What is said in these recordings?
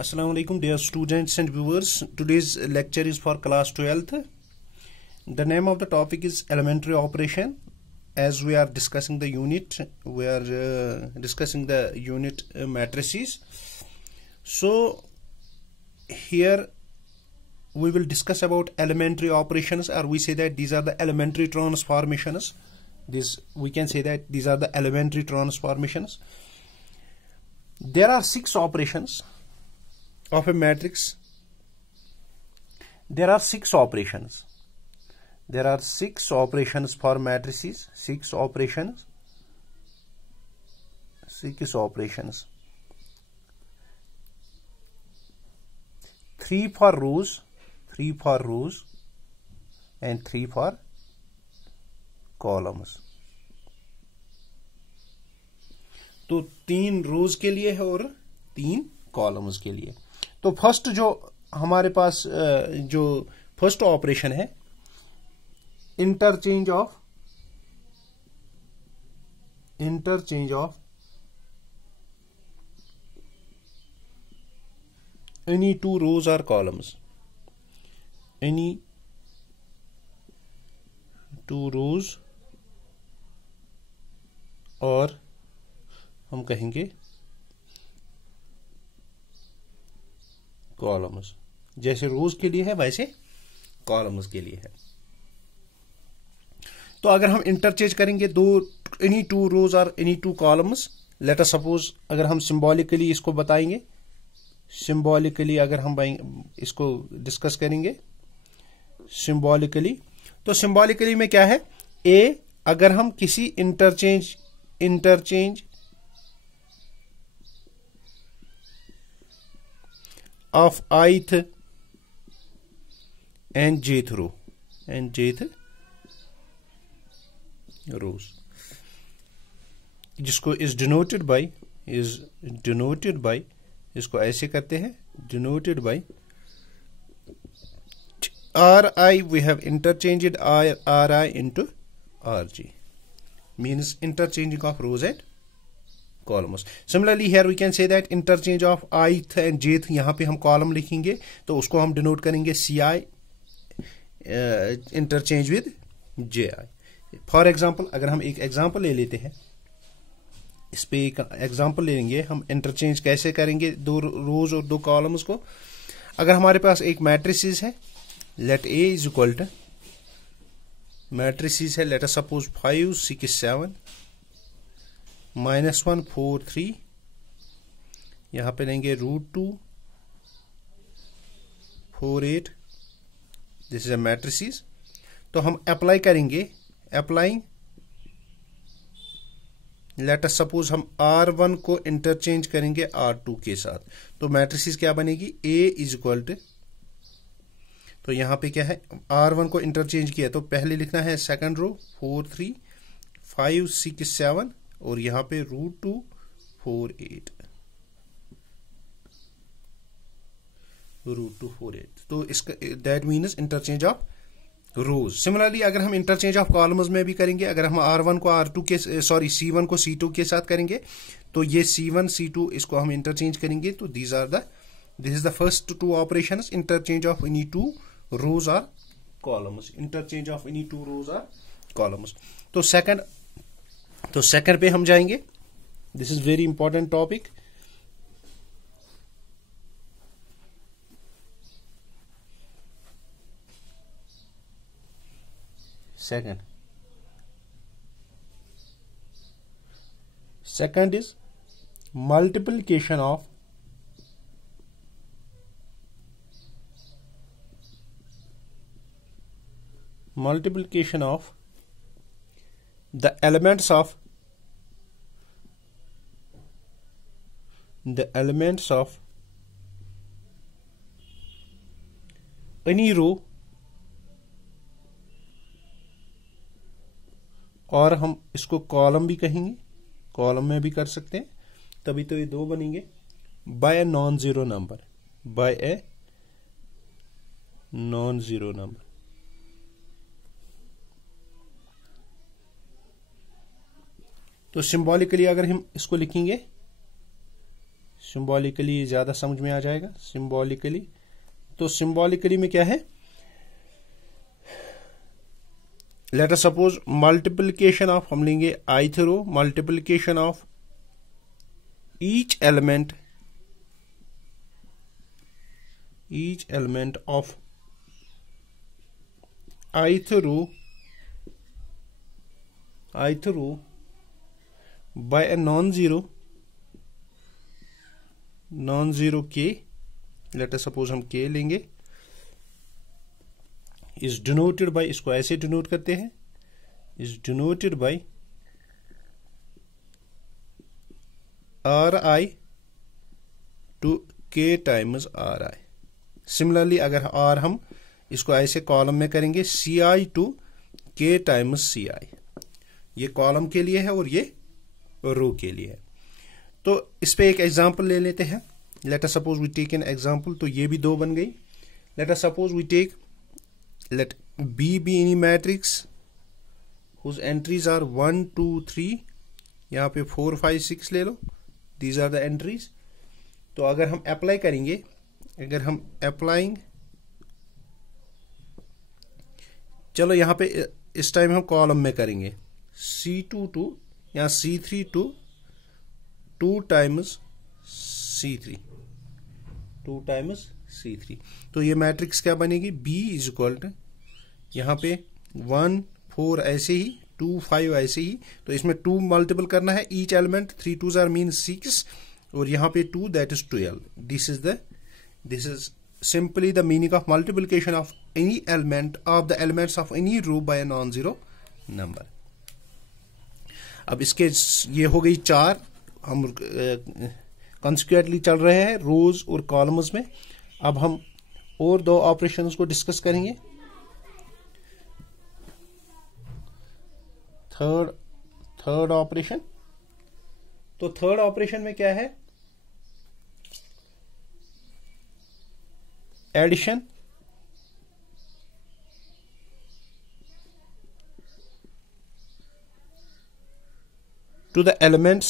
Assalamu alaikum dear students and viewers. Today's lecture is for class 12th. The name of the topic is elementary operation. As we are discussing the unit, we are discussing the unit matrices. So here we will discuss about elementary operations, or we say that these are the elementary transformations. We can say that these are the elementary transformations. There are 6 operations of a matrix. There are 6 operations. There are 6 operations for matrices. 6 operations. 6 operations. 3 for rows, 3 for rows, and 3 for columns. तो 3 रोज के लिए है और 3 columns के लिए. तो first जो हमारे पास जो फर्स्ट ऑपरेशन है, इंटरचेंज ऑफ एनी 2 रोज और कॉलम्स. एनी 2 रोज और हम कहेंगे कॉलम्स. जैसे रोज के लिए है वैसे कॉलम्स के लिए है. तो अगर हम इंटरचेंज करेंगे एनी 2 रोज और any 2 columns, late us suppose अगर हम सिंबॉलिकली इसको बताएंगे, सिंबॉलिकली अगर हम इसको डिस्कस करेंगे सिंबॉलिकली, तो सिंबॉलिकली में क्या है, ए अगर हम किसी interchange of ith and jth row rows, जिसको is denoted by इसको ऐसे करते हैं, denoted by ri. We have interchanged ri into rg, means interchanging of rows and columns. Similarly here we can say that interchange of ith and jth, यहाँ पे हम column लिखेंगे तो उसको हम डिनोट करेंगे ci interchange with ji. For example अगर हम एक एग्जाम्पल ले लेते हैं, इस पे एक एग्जाम्पल ले लेंगे, हम इंटरचेंज कैसे करेंगे 2 रोज और 2 कॉलम्स को. अगर हमारे पास एक मैट्रिसेस है, let a is equal to matrices है, लेट अस सपोज 5 6 7 -1 4 3, यहां पे लेंगे √2 4 8. This is a matrices. तो हम अप्लाई करेंगे, अप्लाइंग लेट अस सपोज हम R1 को इंटरचेंज करेंगे R2 के साथ, तो मैट्रिसेस क्या बनेगी, A इज इक्वल टू, तो यहां पे क्या है, R1 को इंटरचेंज किया तो पहले लिखना है सेकंड रो 4 3 5 6 7 और यहां पे √2 4 8 तो इसका that means interchange of rose. Similarly अगर हम इंटरचेंज ऑफ कॉलम्स में भी करेंगे, अगर हम R1 को R2 के C1 को C2 के साथ करेंगे, तो ये C1 C2 इसको हम इंटरचेंज करेंगे. तो this is the first 2 operations, interchange of any 2 रोज और कॉलम्स, इंटरचेंज ऑफ एनी 2 रोज और कॉलम्स. तो सेकंड पे हम जाएंगे. This is very important topic. Second is multiplication of the elements of any row, और हम इसको कॉलम भी कहेंगे, कॉलम में भी कर सकते हैं, तभी तो ये 2 बनेंगे, by a non zero number. तो सिंबॉलिकली अगर हम इसको लिखेंगे सिंबॉलिकली ज्यादा समझ में आ जाएगा। सिंबॉलिकली, तो सिंबॉलिकली में क्या है, let us suppose multiplication of, हम लेंगे ith row, multiplication of each element of ith row by a non-zero k, let us suppose हम k लेंगे, is denoted by, इसको ऐसे डिनोट करते हैं, is denoted by ri to k times ri। Similarly अगर r हम इसको ऐसे कॉलम में करेंगे, ci to k times ci, ये कॉलम के लिए है और ये रो के लिए है। तो इस पे एक एग्जांपल ले लेते हैं। Let us suppose we take an example, तो ये भी 2 बन गई। Let us suppose we take, let B be any matrix whose entries are 1 2 3, यहाँ पे 4 5 6 ले लो, दीज आर द एंट्रीज। तो अगर हम अप्लाई करेंगे, अगर हम अप्लाइंग, चलो यहाँ पे इस टाइम हम कॉलम में करेंगे, C2 to या C3 to 2 times C3, 2 times C3। तो ये मैट्रिक्स क्या बनेगी, B इज इक्वल टू, यहाँ पे 1 4 ऐसे ही, 2 5 ऐसे ही, तो इसमें 2 मल्टीपल करना है each element, 3 2s are mean 6, और यहाँ पे 2 that is 12। This is simply the meaning of multiplication of any element of the elements of any row by a non-zero number। अब इसके ये हो गई 4, हम कंसिक्वेंटली चल रहे हैं रोज और कॉलम्स में। अब हम और 2 ऑपरेशंस को डिस्कस करेंगे। थर्ड ऑपरेशन, तो थर्ड ऑपरेशन में क्या है, addition to the elements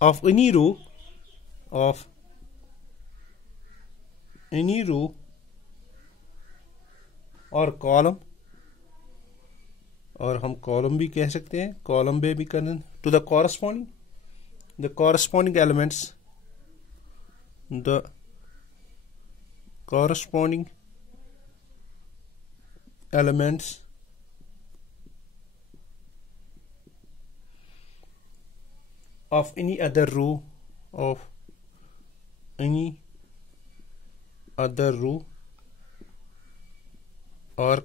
of any row और कॉलम, और हम कॉलम भी कह सकते हैं, कॉलम में भी करना, to the corresponding elements of any other row or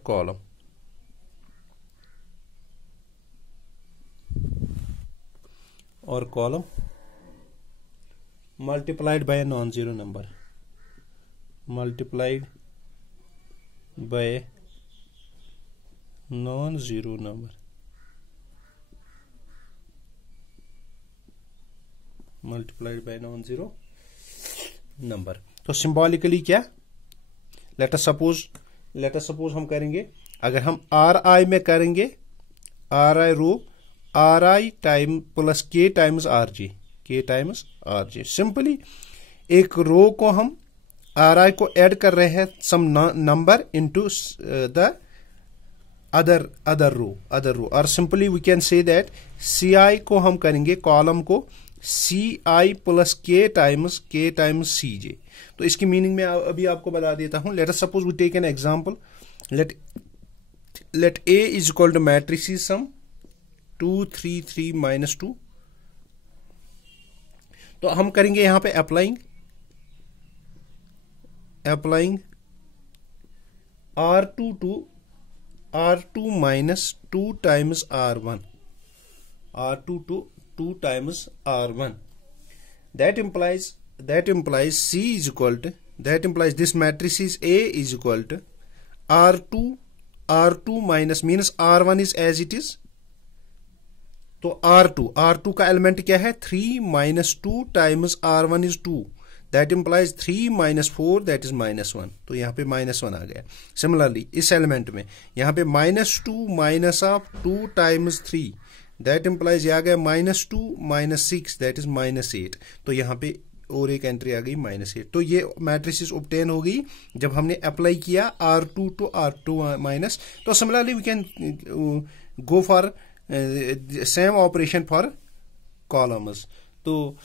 column, multiplied by a non-zero number, multiplied by a non-zero number। तो सिंबॉलिकली क्या, लेट अस सपोज हम करेंगे, अगर हम RI में करेंगे, RI रो RI time plus K times RJ, simply एक रो को हम RI को ऐड कर रहे हैं sum number into the other row, और simply we can say that CI को हम करेंगे, कॉलम को CI plus K times CJ। तो इसकी मीनिंग में अभी आपको बता देता हूं। Let us suppose we take an example, let A is equal to matrices some 2 3 3 -2। तो हम करेंगे यहां पे applying R2 minus 2 times R1, R2 to 2 times R1, that implies C is equal to, that implies this matrix is A is equal to R2 minus means R1 is as it is, तो R2 का element क्या है, 3 minus 2 times R1 is 2, that implies 3 minus 4 that is -1, तो यहाँ पे -1 आ गया। Similarly इस element में यहाँ पे -2 minus of 2 times 3 that implies आ गया -2 माइनस 6 दैट इज -8, तो यहाँ पे और एक एंट्री आ गई -8। तो ये मैट्रिसेस ऑब्टेन हो गई जब हमने अप्लाई किया R2 to R2 माइनस। तो similarly we can go for same operation for columns. तो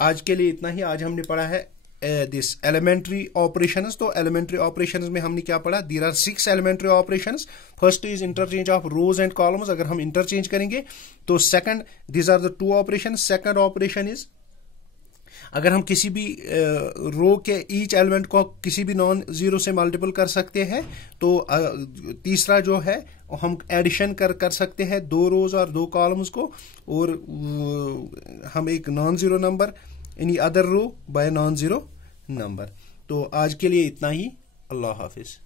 आज के लिए इतना ही। आज हमने पढ़ा है दिस एलिमेंट्री ऑपरेशंस। तो एलिमेंट्री ऑपरेशंस में हमने क्या पढ़ा? There are 6 elementary operations. First is interchange of rows and columns. अगर हम इंटरचेंज करेंगे तो second, these are the 2 operation. Second operation is अगर हम किसी भी रो के ईच एलिमेंट को किसी भी नॉन जीरो से मल्टीपल कर सकते हैं, तो तीसरा जो है हम एडिशन कर सकते हैं 2 रोज और 2 कॉलम्स को, और हम एक non zero number any other row by non zero number. तो आज के लिए इतना ही। अल्लाह हाफिज।